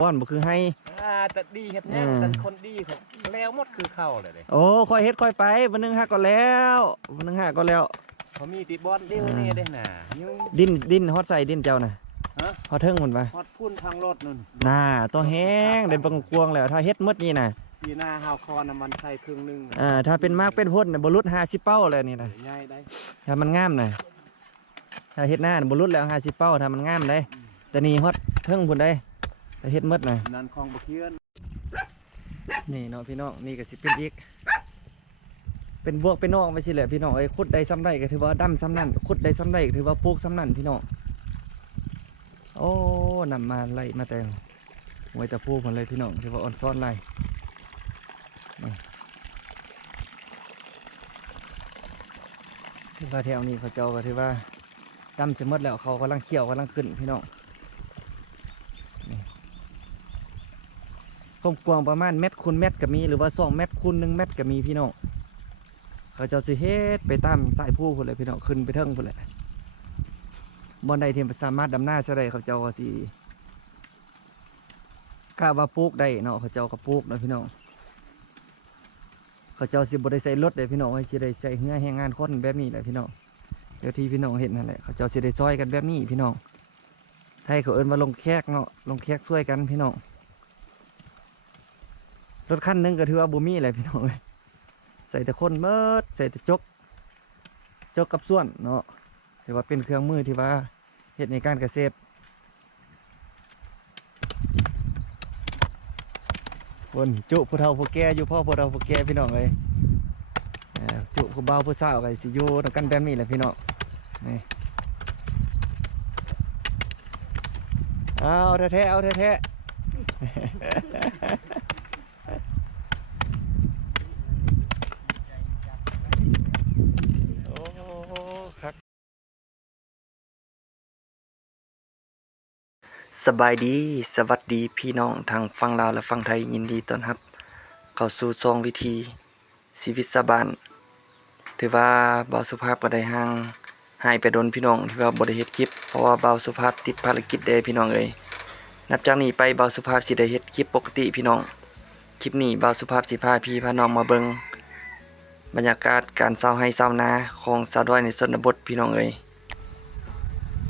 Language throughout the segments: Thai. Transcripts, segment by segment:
ป้อนบ่คือให้แต่ดีเฮ็ดแน่แต่คนดีเขาแล้วหมดคือเข้าเลยโอ้ค่อยเฮ็ดค่อยไปวันนึงหาก็แล้ววันนึงหาก็แล้วเขามีติบอลเดียวนี่ได้น่ะดินฮอดใส่ดินเจ้าน่ะฮอดเทิงหมดปะฮอดพุ่นทางรถนู่นน่าตัวแห้งได้บังกวงแล้วถ้าเฮ็ดหมดนี่น่ะปีหน้าเฮาคอน้ำมันใส่ครึ่งนึงถ้าเป็นมากเป็นพ่นน่ะบ่รุด50เป้าแล้วนี่น่ะใหญ่ได้ถ้ามันงามน่ะถ้าเฮ็ดหน้าบ่รุดแล้ว50เป้าถ้ามันงามได้แต่นี่ฮอดเทิงพุ่นได้ถ้าเฮ็ดหมดน่ะนั่นของบ่เคียนนี่เนาะพี่น้องนี่ก็สิเป็นอีกเป็นบวกเป็นนอกไปสิแหละพี่น้องขุดได้ซ้ำได้ก็ถือว่าดำซ้ำนั่นขุดได้ซ้ำได้ก็ถือว่าปลูกซ้ำนั่นพี่น้องโอ้นำมาไล่มาแต่งไว้แต่พูผลเลยพี่น้องถือว่าอ่อนซ้อนไล่ถือว่าแถวนี้เขาเจ้าก็ถือว่าดำจะหมดแล้วเขากำลังเขี่ยวกำลังขึ้นพี่น้องกว้างประมาณเม็ดคูณเม็ดก็มีหรือว่า2 เม็ดคูณ1 เม็ดก็มีพี่น้องเขาจะสิเฮ็ดไปตามสายผู้คนเลยพี่น้องขึ้นไปเทิงคนเลยบอนใดที่สามารถดำหน้าใช่ได้เขาเจ้าก็สิกล้าว่าปลูกได้เนาะเขาเจ้าก็ปลูกนะพี่น้องเขาเจ้าสิบ่ได้ใส่รถเลยพี่น้องสิได้ใส่เหือแรงงานคนแบบนี้แหละพี่น้องเดี๋ยวที่พี่น้องเห็นนั่นแหละเขาเจ้าสิได้ซอยกันแบบนี้พี่น้องไทยเขาเอิ้นว่าลงแขกเนาะลงแขกช่วยกันพี่น้องรถคันนึงก็ถือว่าบ่มีแหละพี่น้องใส่แต่คนเมิดใส่แต่จกกับส่วนเนาะถือว่าเป็นเครื่องมือที่ว่าเฮ็ดในการเกษตรคนจุผู้เฒ่าผู้แก่อยู่พ่อผู้เฒ่าผู้แก่พี่น้องเลยจุผู้เบาผู้สาวกันสิอยู่ตรงกันแบบนี้แหละพี่น้องนี่เอาแท้ๆเอาแท้ๆสบายดีสวัสดีพี่น้องทางฝั่งลาวและฝั่งไทยยินดีต้อนรับเข้าสู่ซองวิธีชีวิตชาวบ้านถือว่าเบาสุภาพก็ได้ห่างหายไปโดนพี่น้องที่ว่าบ่ได้เฮ็ดคลิปเพราะว่าเบาสุภาพติดภารกิจเด้พี่น้องเอ้ยนับจากนี้ไปเบาสุภาพสิได้เฮ็ดคลิปปกติพี่น้องคลิปนี้เบาสุภาพสิพาพี่พาน้องมาเบิ่งบรรยากาศการเช้าให้เช้านาของสาวน้อยในชนบทพี่น้องเอ้ย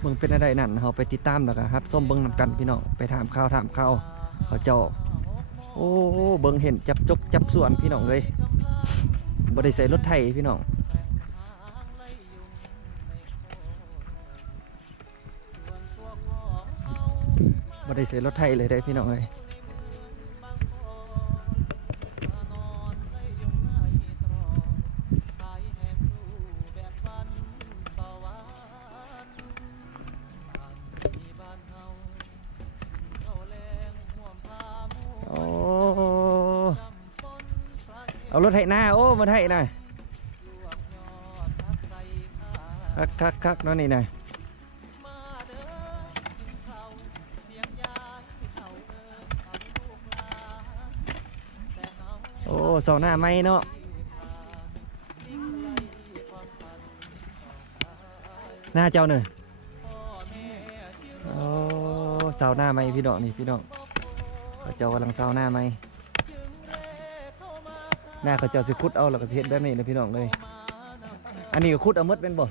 เบิ่งเป็นอะไรนั่นเราไปติดตามแล้วครับส้มเบิ่งนำกันพี่น้องไปถามข่าวเขาเจ้าโอ้เบิ่งเห็นจับจกจับส่วนพี่น้องเลยบ่ได้ใส่รถไถพี่น้องบ่ได้ใส่รถไถเลยได้พี่น้องเลยเอารถไถหน้าโอ้มาไถหน่อยคักนั่นนี่นะโอ้เสาหน้าไม่เนาะหน้าเจ้าหนึ่งโอ้เสาหน้าไม่พี่น้องนี่พี่น้องเขาเจ้ากำลังเสาหน้าไม่หน้าเขาเจ้าสิคุดเอาแล้วก็เฮ็ดแบบนี้เลยพี่น้องเลยอันนี้ก็คุดเอามดเป็นบ่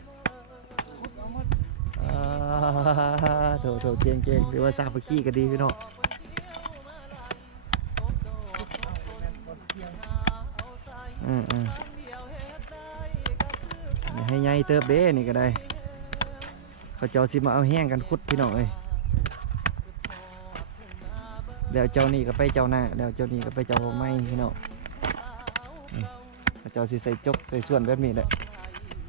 โถเก่งหรือว่าซาฟกี้ก็ดีพี่น้องให้ใหญ่เติบเด้นี่ก็ได้เขาเจ้าสิมาเอาแห้งกันคุดพี่น้องเลยแล้วเจ้านี่ก็ไปเจ้าหน้าแล้วเจ้านี่ก็ไปเจ้าไม้พี่น้องเขาเจ้าสิใส่จกใส่ส่วนแบบนี้แหละ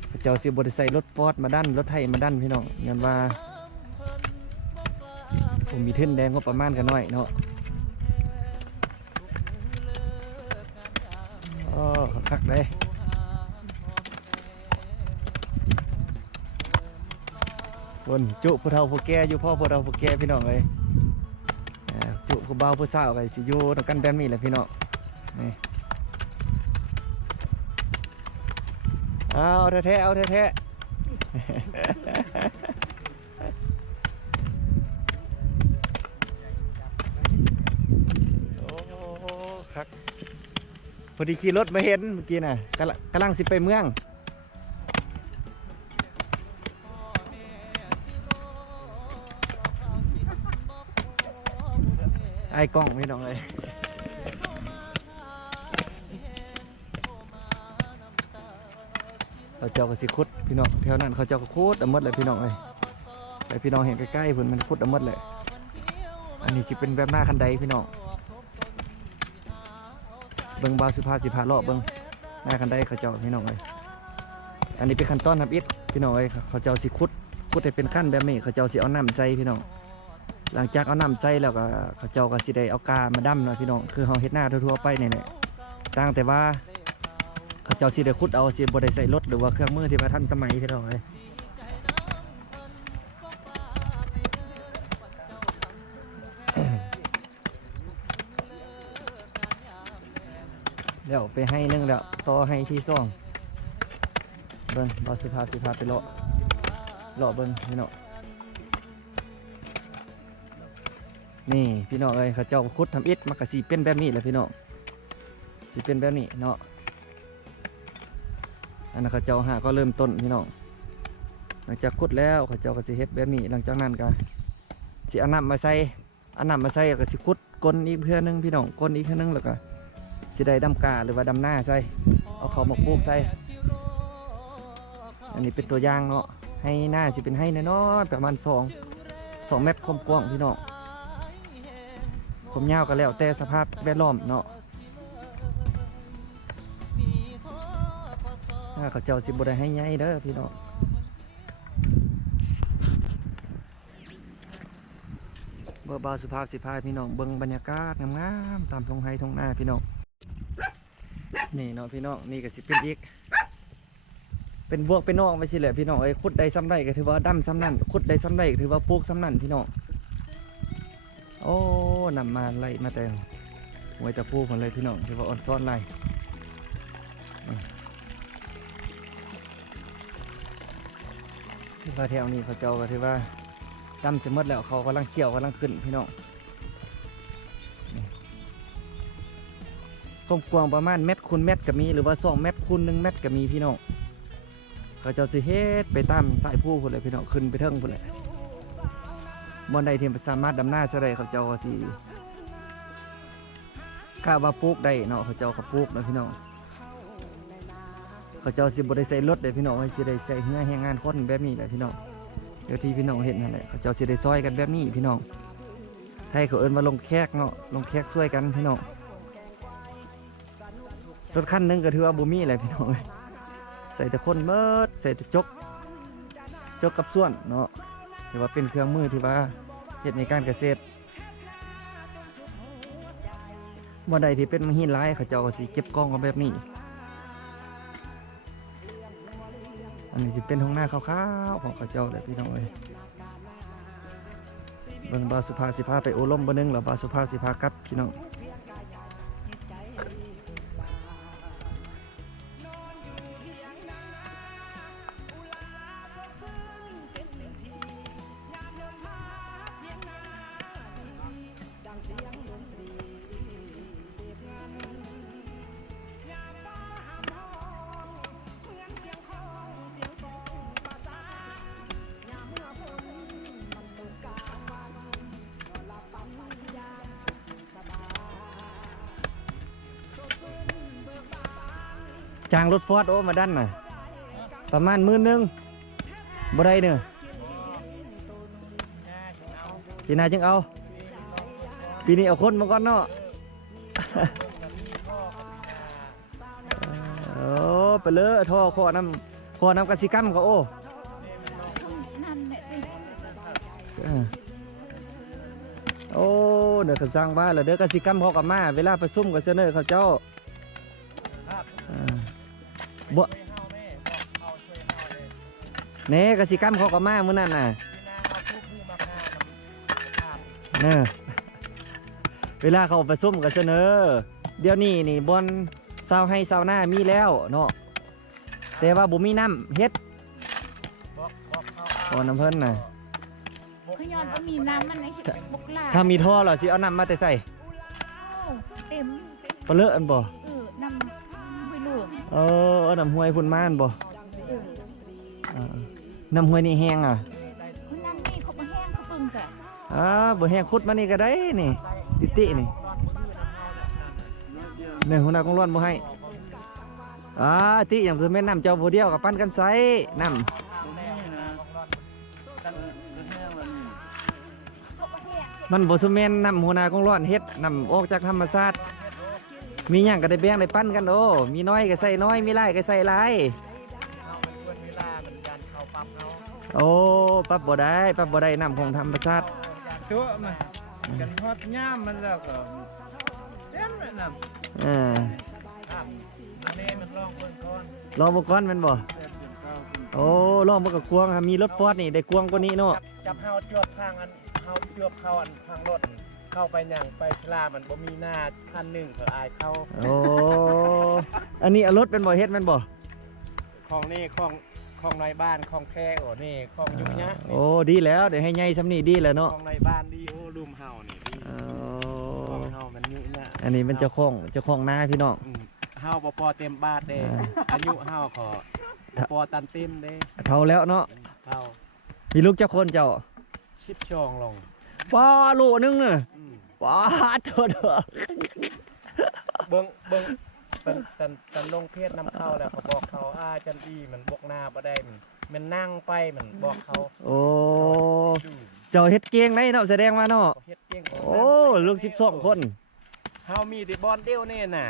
เขาเจ้าสิบริใส่รถฟอร์ดมาดันรถไถมาดันพี่น้องเงินว่าผมมีทึนแดงก็ประมาณกันหน่อยเนาะโอ้คักเลยคนจุผู้เฒ่าผู้แก่อยู่พ่อผู้เฒ่าผู้แก่พี่น้องเลยจุผู้เบาผู้สาวกันสิอยู่ตรงกันแบบนี้แหละพี่น้องนี่เอาแท้เอาแท้ คักพอดีขี่รถมาเห็นเมื่อกี้น่ะกำลังสิไปเมืองไอ้กล้องพี่น้องเลยเขาเจ้าก็สิคุดพี่น้องแถวนั้นเขาเจ้าก็คุดอมดเลยพี่น้องเลยแต่พี่น้องเห็นใกล้ๆเพิ่นมันคุดอมดเลยอันนี้จะเป็นแบบหน้าคันใดพี่น้องเบิ่งบาสุภาพสิพาเลาะเบิ่งหน้าคันใดเขาเจ้าพี่น้องเลยอันนี้เป็นขั้นตอนทำอิฐพี่น้องเลยเขาเจ้าสิคุดให้เป็นขั้นแบบนี้เขาเจ้าสิเอาน้ำใส่พี่น้องหลังจากเอาน้ำใส่แล้วก็เขาเจ้าก็สิได้เอากามาดั้มนะพี่น้องคือเขาเฮ็ดหน้าทั่วๆไปนี่แหละต่างแต่ว่าเขาเจ้าสิได้คุดเอาสิบ่ได้ใส่รถหรือว่าเครื่องมือที่มาทันสมัยพี่น้องเลยแล้วไปให้นึงแล้วต่อให้ที่ซ่องเบิ้งบอสิพาไปเลาะเบิ้งพี่น้องนี่พี่น้องเอ้ยเขาเจ้าคุดทำอิฐมันก็สิเป็นแบบนี้แหละพี่น้องสิเป็นแบบนี้เนาะอันนั้นเขาเจ้าหาก็เริ่มต้นพี่น้องหลังจากคุดแล้วเขาเจ้าก็สิเฮ็ดแบบนี้หลังจากนั้นก็สิเอาน้ำมาใส่ก็สิคุดก้นอีกเพื่อนึงพี่น้องก้นอีกเพื่อนึงแล้วก็สิได้ดำกาหรือว่าดำหน้าใส่เอาเขามาปลูกใส่อันนี้เป็นตัวอย่างเนาะให้หน้าสิเป็นให้น้อยๆประมาณ2 เมตรความกว้างพี่น้องความยาวก็แล้วแต่สภาพแวดล้อมเนาะถ้าเขาเจ้าสิบ่ได้ให้ใหญ่เด้อพี่น้องเบาๆสุภาพสิพาพี่น้องเบิ่งบรรยากาศงามๆตามท้องไร่ท้องนาพี่น้องนี่เนาะพี่น้องนี่ก็สิเป็นอีกเป็นบวกเป็นนอกไปสิแหละพี่น้องเอ้ยขุดได้ซ้ำได้ก็ถือว่าดั้มซ้ำนั่นขุดได้ซ้ำได้ก็ถือว่าปลูกซ้ำนั่นพี่น้องโอ้นำมาไล่มาแต่หัวจะพูผมเลยพี่น้องถือว่าอ่อนซ้อนไล่ที่ว่าแถวนี้เขาเจ้าก็ถือว่าดำจะหมดแล้วเขากำลังเกี่ยวกำลังขึ้นพี่น้องกว้างประมาณเม็ดคูณเม็ดก็มีหรือว่า2 เมตรคูณ1 เมตรก็มีพี่น้องเขาจะสิเฮ็ดไปตามสายผู้คนเลยพี่น้องขึ้นไปเทิงคนเลยบอนใดที่สามารถดำหน้าได้เขาเจ้าก็สิกล้าว่าปลูกได้เนาะเขาเจ้าก็ปลูกนะพี่น้องเขาเจ้าสิบ่ได้ใส่รถเลยพี่น้องสิได้ใส่เหือแรงงานคนแบบนี้แหละพี่น้องเดี๋ยวที่พี่น้องเห็นนั่นแหละเขาเจ้าสิได้ซอยกันแบบนี้พี่น้องไทยเขาเอิ้นว่าลงแขกเนาะลงแขกช่วยกันพี่น้องรถคันนึงก็ถือว่าบ่มีแหละพี่น้องใส่แต่คนเมิดใส่แต่จกกับส่วนเนาะถือว่าเป็นเครื่องมือที่ว่าเฮ็ดในการเกษตรบ่ใดที่เป็นมหินร้ายเขาเจ้าก็สิเก็บกองกันแบบนี้อันนี้สิเป็นห้องหน้าขาวๆของเขาเจ้าเลยพี่น้องเอ้ยเบิ่งบาสุภาสิพาไปโอลมบ่นึงแล้วบาสุภาสิพากลับพี่น้องจ้างรถฟอร์ดโอ้มาดันน่ะประมาณ10,000บ่ได้เด้อปีหน้าจึงเอาปีนี้เอาคนมาก่อนเนาะ โอ้ไปเลยท่อขอน้ำกสิกรรมเขาโอ้โอ้เดี๋ยวเขาสร้างบ้านแล้วเดี๋ยวกสิกรรมเขากลับมาเวลาประชุมกับเสนอเขาเจ้าบ่เน่กสิกรรมเขากลับมาเมื่อนั้นน่ะเนี่ยเวลาเขาประชุมกับเสนอเดี๋ยวนี้นี่บอนซาวให้ซาวหน้ามีแล้วเนาะแต่ว่าบ่มีน้ำเฮ็ดพอน้ำเพิ่นน่ะ ขย้อนก็มีน้ำมันในเห็ดบุกลา ถ้ามีท่อเหรอสิเอาน้ำมาแต่ใส่ เต็ม ปลาเลอะอันบ่ นำไปเหลือง เอาน้ำห้วยพุ่นมาอันบ่ เออ น้ำห้วยนี่แห้งอ่ะ คุณนั่งนี่เขามาแห้งเขาปึงจ้ะ บ่แห้งขุดมานี่ก็ได้นี่ตินี่เนี่ยหัวหน้ากองร้อนบ่ให้ติอย่างคือแม่นน้ำเจ้าผู้เดียวกับปั้นกันใส่น้ำมันบ่ซุแม่นน้ำหัวหน้ากองร้อนเฮ็ดน้ำออกจากธรรมชาติมีหยังก็ได้แบ่งได้ปั้นกันโอ้มีน้อยก็ใส่น้อยมีหลายก็ใส่หลายโอ้ปรับบ่ได้น้ำของธรรมชาติ ตัวมันกันทอดย่ามมันแล้วก็เต็มเลยน้ำ อ่า ครับอันนี้มันลองเบิ่งก่อน ลองบ่ก่อนแม่นบ่ เต็มเป็นข้าวขึ้น โอ้ลองบ่กับกวางครับมีรถฟอร์ดนี่ได้กวางกว่านี้เนาะ จับเฮาจวบทางอันเฮาจวบเข้าอันทางรถเข้าไปย่างไปชลามันบ่มีหน้าคันหนึงเขาอายเข้า โอ้อันนี้เอารถเป็นบ่เฮ็ดแม่นบ่ ของนี่ของในบ้านของแค่โอ้นี่ของยุงยะ โอ้ดีแล้วเดี๋ยวให้ใหญ่ซำนี้ดีแล้วเนาะ ของในบ้านดีโอ้ลุมเฮานี่ดี โอ้ ของเฮามันนี่นะ อันนี้เป็นเจ้าของนาพี่น้อง เฮาบ่พอเต็มบาทเด้อายุเฮาขอบ่พอตันเต็มเด้ เท่าแล้วเนาะ เฮา มีลูกเจ้าคนเจ้า ชิดชองลง ป้าโลนึงน่ะ อืม ป้าโทษเด้อ เบิ่งตันลงเพศนำเข้าแล้วเขาบอกเขาจันดีมันบกหน้าบ่ได้มันนั่งไปมันบอกเขา โอ้เจ้าเฮ็ดเก่งได้เนาะแสดงว่าเนาะ เฮ็ดเก่ง โอ้ลูก12คน เฮามีแต่บอลเดียวนี่น่ะ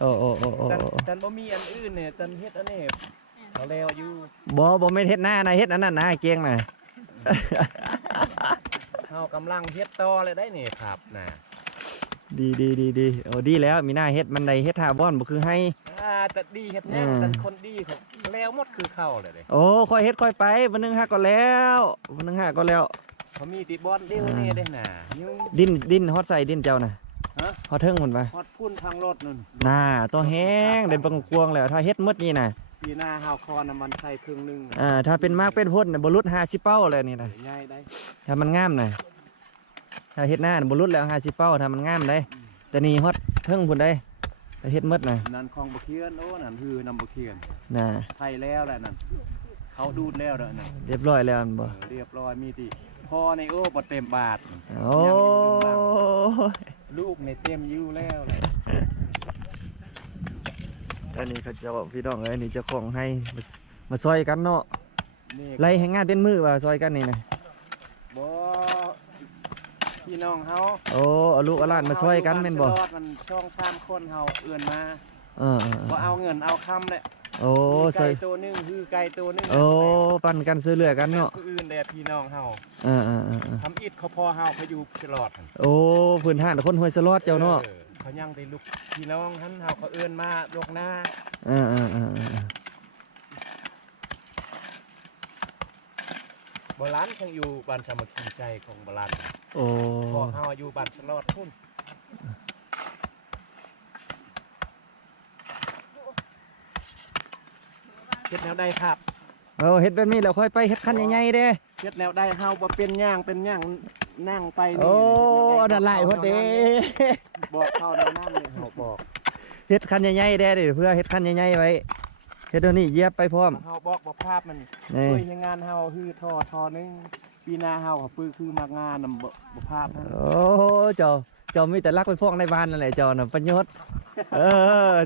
โอ้ ตันบ่มีอันอื่นเนี่ยตันเฮ็ดอันนี้เขาแล้วอยู่ บ่แม่นเฮ็ดหน้านะเฮ็ดอันนั้นนะเก่งน่ะ เฮากำลังเฮ็ดต่อเลยได้นี่ครับน่ะ ดีโอ้ดีแล้วมีหน้าเฮ็ดมันได้เฮ็ดหาบ่อนบ่คือให้ แต่ดีเฮ็ดแน่ตันคนดีเขาแล้วหมดคือเขาเลยเด้ โอ้ค่อยเฮ็ดค่อยไปวันหนึงหาก็แล้ววันหนึงหาก็แล้ว เขามีแต่บอลเดียวนี่ได้น่ะยุ่ง ดินฮอดใส่ดินเจ้าน่ะ ฮะ ฮอดเทิงพุ่นปะ ฮอดพุ่นทางรถนั่น น่าตัวแห้งได้เบิ่งกวางแล้วถ้าเฮ็ดหมดนี่น่ะ ปีหน้าเฮาคอน้ำมันใส่ครึ่งหนึง ถ้าเป็นมากเป็นพ่นน่ะบ่รุด50เป้าแล้วนี่น่ะ ง่ายได้ ถ้ามันงามน่ะถ้าเฮ็ดหน้าน่ะบ่รุดแล้ว50เป้าถ้ามันงามได้แต่นี่ฮอดเทิงพุ่นได้ถ้าเฮ็ดหมดน่ะ นั่นของบ่เคียนโอ้นั่นคือนำบ่เคียน น่ะ ไทยแล้วแหละนั่นเขาดูดแล้วเด้อนั่น เรียบร้อยแล้วอันบ่ เรียบร้อยมีที่พ่อในโอ้บ่เต็มบาท โอ้ ลูกในเต็มอยู่แล้วแหละ อันนี้เขาจะบอกพี่น้องเอ้ยนี่เจ้าของให้มาซอยกันเนาะ นี่ ไล่ให้งานเป็นมือว่าซอยกันนี่น่ะ บ่พี่น้องเฮา โอ้เอาลูกเอาหลานมาซอยกันแม่นบ่ รอดมันช่อง3คนเฮาเอื้อนมา เออ บ่เอาเงินเอาคำแหละ โอ้ซอ ไก่ ย ตัวหนึงคือไก่ตัวหนึง โอ้ปั่นกันช่วยเหลือกันเนาะ ผู้อื่นแด่พี่น้องเฮา เออ ทำอิฐเขาพอเฮาเขาอยู่ตลอดหั่น โอ้พื้นฐานคนห้วยสลอดเจ้าเนาะ เขายังได้ลูกพี่น้องหันเฮาเขาเอื้อนมาลกหน้า เออ โบราณยังอยู่บ้านสามัคคีใจของโบราณ โอ้ พอเฮาอยู่บ้านตลอดพุ่นเฮ็ดแนวได้ครับ เอาเฮ็ดแบบนี้แล้วค่อยไปเฮ็ดคันใหญ่ๆเด้ เฮ็ดแนวได้เฮาบ่เป็นย่างเป็นย่างนั่งไปนี่ โอ้ดันไล่พอดี บอกเข้าแนวนั้นเลยเฮาบอก เฮ็ดคันใหญ่ๆเด้ดิเพื่อเฮ็ดคันใหญ่ๆไว้เฮ็ดตัวนี้เหยียบไปพร้อม เฮาบอกบ่ภาพมัน นี่ ช่วยให้งานเฮาฮือทอนึงปีหน้าเฮาก็คือมางานนำบ่ภาพนะ โอ้เจ้ามีแต่รักไปพวกในบ้านนั่นแหละเจ้าน่ะประโยชน์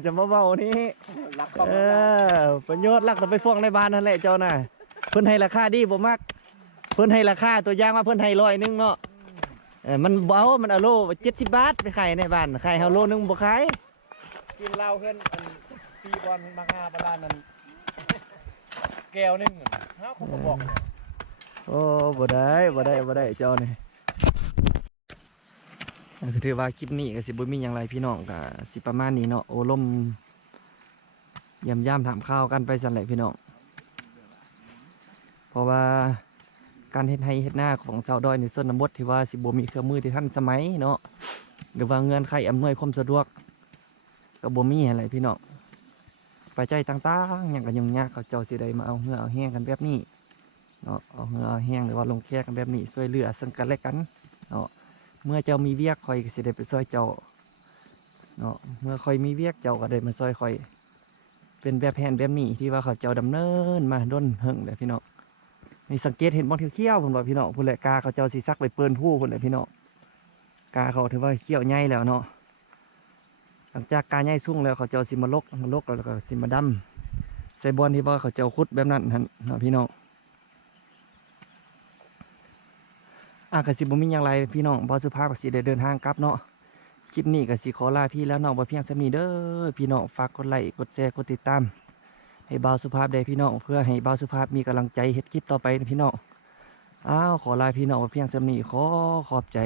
จะมาเว้านี้ รักเข้า เอ มา ประโยชน์รักแต่ไปฟ้องในบ้านนั่นแหละเจ้าน่ะเพิ่นให้ราคาดีบ่มักเพิ่นให้ราคาตัวอย่างมาเพิ่นให้100เนาะมันเบามันเอาโล70 บาทไปขายในบ้านขายเฮาโลนึงบ่ขาย กินเหล้าเพิ่นอันตีบอลมางานบ้านนั้นแก้วหนึงเฮาเขาก็บอกเนี่ย โอ้บ่ได้เจ้านี่คือถือว่าคลิปนี้ก็สิบ่มีหยังไรพี่น้องก็สิประมาณนี้เนาะโอ้ลมยามถามข้าวกันไปสั่นแหละพี่น้องเพราะว่าการเฮ็ดไร่เฮ็ดนาของชาวดอยในชนบทที่ว่าสิบ่มีเครื่องมือที่ทันสมัยเนาะหรือว่าเงื่อนไขอำนวยความสะดวกก็บ่มีอะไรพี่น้องปัจจัยต่างๆหยังก็ยุ่งยากเขาเจ้าสิได้มาเอาเหือเอาแห้งกันแบบนี้เนาะเอาเหือเอาแห้งหรือว่าลงแค่กันแบบนี้ช่วยเหลือซึ่งกันและกันเนาะเมื่อเจ้ามีเวียกคอยก็สิได้ไปช่วยเจ้า เนาะเมื่อค่อยมีเวียกเจ้าก็ได้มาซอยค่อยเป็นแบบแผนแบบนี้ที่ว่าเขาเจ้าดำเนินมาด้นเฮิงเลยพี่น้องนี่สังเกตเห็นบางเขี้ยวๆผมบอกพี่น้องพุ่นแหละกาเขาเจ้าสีซักไปเปิ้นผู้พุ่นแหละพี่น้องกาเขาถือว่าเขี้ยวใหญ่แล้วเนาะหลังจากกาใหญ่สุ่งแล้วเขาเจ้าสิมาลกแล้วก็สิมาดำใส่บอลที่ว่าเขาเจ้าขุดแบบนั้นเนาะพี่น้องกสิบุมีอย่างไรพี่น้องบอสุภาพกสิได้เดินทางกลับเนาะคลิปนี้กสิขอลาพี่แล้วน้องบ่เพียงสำนีเด้อพี่น้องฝากกดไลค์กดแชร์กดติดตามให้บ่าวสุภาพได้พี่น้องเพื่อให้บ่าวสุภาพมีกำลังใจเฮ็ดคลิปต่อไปนะพี่น้องขอลาพี่น้องบ่เพียงสำนีขอบใจ